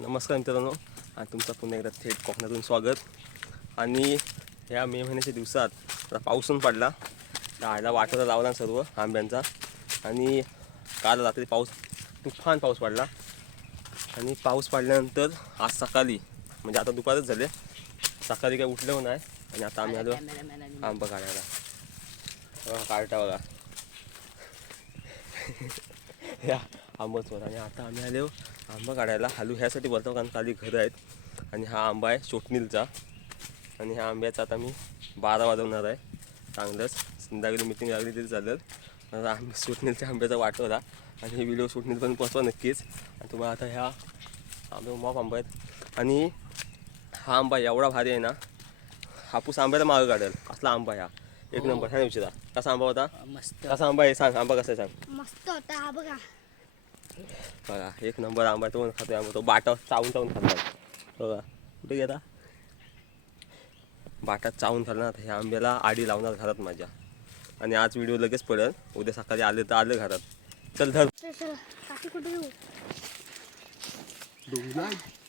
नमस्कार मित्रांनो. आणि तुमचं पुन्हा एकदा थेट कोकणातून स्वागत. आणि ह्या मे महिन्याच्या दिवसात आता पाऊस पण पडला. आयला वाटा लावला सर्व आंब्यांचा. आणि काल रात्री पाऊस तुफान पाऊस पडला. आणि पाऊस पडल्यानंतर आज सकाळी म्हणजे आता दुपारच झाले. सकाळी काही उठलं नाही. आणि आता आम्ही आलो आंबा काढायला. काढता बघा. या आंबच आणि आता आम्ही आलो आंबा काढायला. हालू ह्यासाठी बोलतो कारण खाली घरं आहेत. आणि हा आंबा आहे चोटणीलचा आणि ह्या आंब्याचा आता मी बारा वाजवणार आहे. चांगलंच. संध्याकाळी मिटिंग लागली तरी चालेल. आंबे सुटणीलच्या आंब्याचा वाटवला आणि हे व्हिडिओ सुटणील पण पोचवा नक्कीच. आणि तुम्हाला आता ह्या आंबे मॉप आंबा आहेत. आणि हा आंबा एवढा भारी आहे ना हापूस आंब्याला मागं काढेल. असला आंबा ह्या? एक नंबर. ह्या विचारा कसा आंबा होता? मस्त. कसा आंबा आहे? सांग. आंबा कसा आहे सांग. मस्त होता. हा बघा. बघा एक नंबर आंबा तो पण खातोय आंबा तो बाटा चावून चावून खातात बघा कुठे गेला? बाटात चावून आता ह्या आंब्याला आडी लावणार घरात माझ्या. आणि आज व्हिडिओ लगेच पडेल. उद्या सकाळी आले तर आलं घरात. चल धर.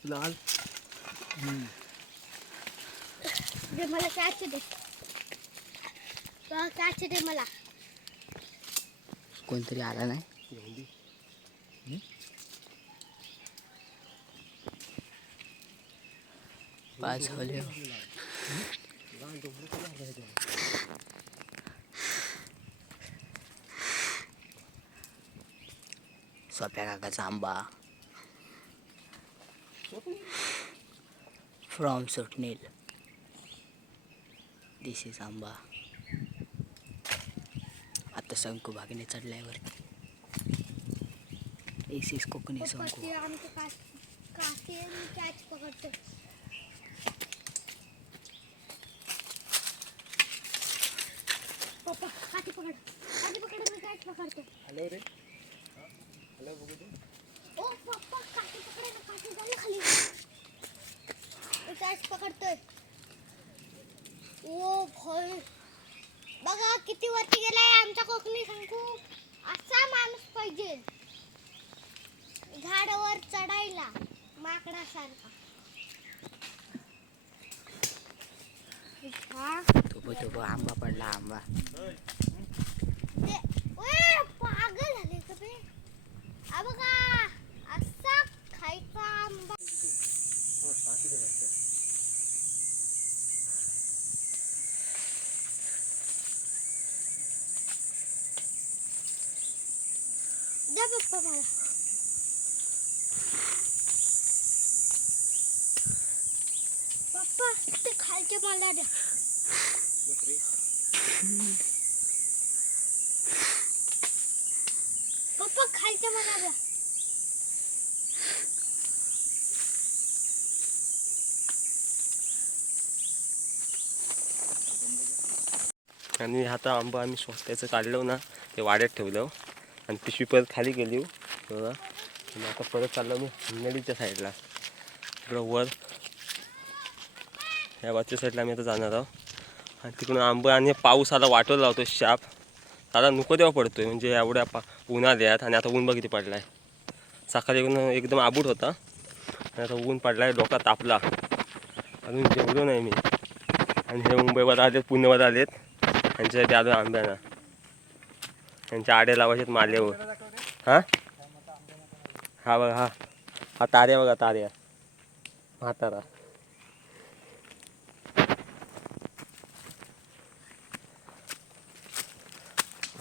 लाल. कॅच दे कॅच दे. मला. कोणतरी आला नाही? पाच झाले सोप्या काकाचा आंबा. फ्रॉम सुटनील दिस इज आंबा. आता शंकू भागीने चढलाय वरती. एस इज कोकणी शंकू पप्पा आमचं काच काठी मी कॅच पकडतो पप्पा काठी पकड काठी पकड मी कॅच पकडतो हॅलो रे ओ पप्पा काठी पकडे ना काठी जाऊ खाली मी कॅच पकडतोय ओ बघा किती वरती गेलाय आमचा कोकणी शंकू असा माणूस पाहिजे झाडावर चढायला माकडासारखा सारखा तो आंबा पडला आंबा. आ बघा असा खायचा आंबा द्या पप्पा मला पप्पा ते खालचे मला द्या पप्पा खालच्या मला आणि आता आंबा आम्ही स्वस्त्याचं काढलो ना ते वाड्यात ठेवलं. आणि पिशवी परत खाली गेली हो. बघा. आणि आता परत चाललो मी नदीच्या साईडला. इकडं वर. ह्या वरच्या साईडला आम्ही आता जाणार आहोत. आणि तिकडून आंबा आणि पाऊस आला वाटवला होतो शाप. त्याला नको तेव्हा पडतोय म्हणजे एवढ्या पा उन्हाळ्यात आणि आता ऊन बघ पडला आहे सकाळी एकदम एकदम आबूट होता. आणि आता ऊन पडला आहे डोका तापला. अजून जेवलो नाही मी. आणि हे मुंबईवर आलेत पुण्यावर आलेत. यांच्यासाठी आलो आंब्याना. त्यांच्या आडे लावायचे मालेवर. हां? हा बघा हा. हा ताऱ्या बघा ताऱ्या. म्हातारा.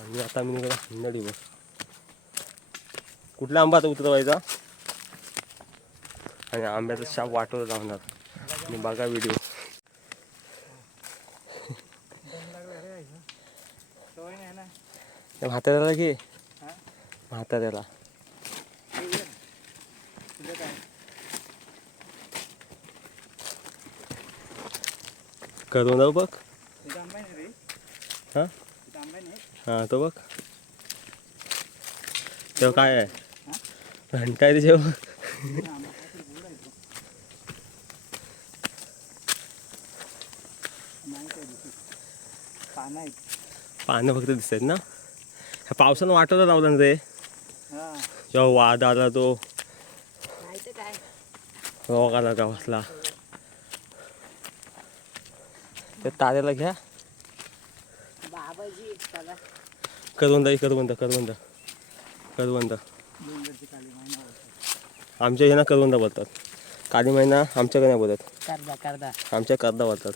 आणि आता मी निघाला नदीवर कुठला आंबा आता उतरवायचा? आणि आंब्याचा शाप वाटवर लावणार आणि बघा व्हिडिओ म्हाताऱ्याला घे. म्हाताऱ्याला. करून जाऊ बघ. हा? हा तो बघ. तेव्हा काय आहे? घंटा आहे जेव्हा पानं फक्त दिसत आहेत ना? ह्या पावसानं वाटवलं लावलं ना ते. जेव्हा वाद आला तो. हो, रोग आला गावातला. त्या ताऱ्याला घ्या. करवंद ही करवंद करवंद. करवंद. आमच्या ह्यांना करवंद बोलतात. काली महिना आमच्याकडे नाही बोलत करदा करदा. आमच्या करदा बोलतात.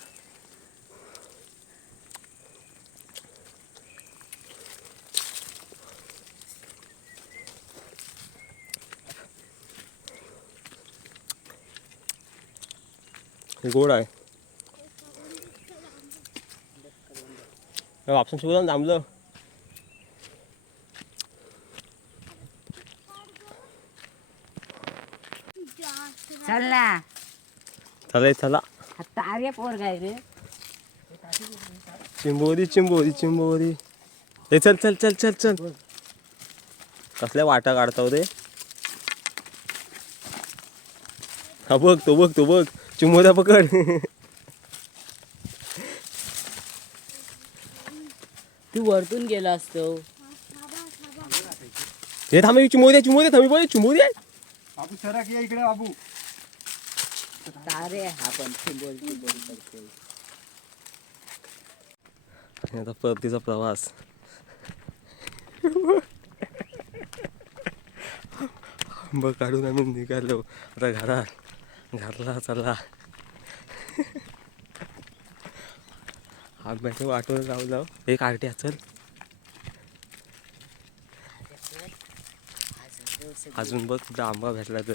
हे गोड आहे. आपण शिवलं थांबलं चल ना चला चला हा तार्या पोर काय रे चिंबोरी चिंबोरी चिंबोरी हे चल चल चल चल चल कसल्या वाटा काढताव रे हा बघ तो बघ तो बघ चिंबोऱ्या पकड तू वरतून गेला असतो. हे थांबे चिंबोरी चिंबोरी थांबी बघ चिंबोरी आहे बाबू सरक या इकडे बाबू. तारे हा पण चिंबोल चिंबोल करतो आणि आता परतीचा प्रवास. आंबा काढून आम्ही निघालो. आता घरात घरला चला. आंब्याच्या वाटवर लावलं एक आरटी चल. अजून बघ तुझा आंबा भेटला तर.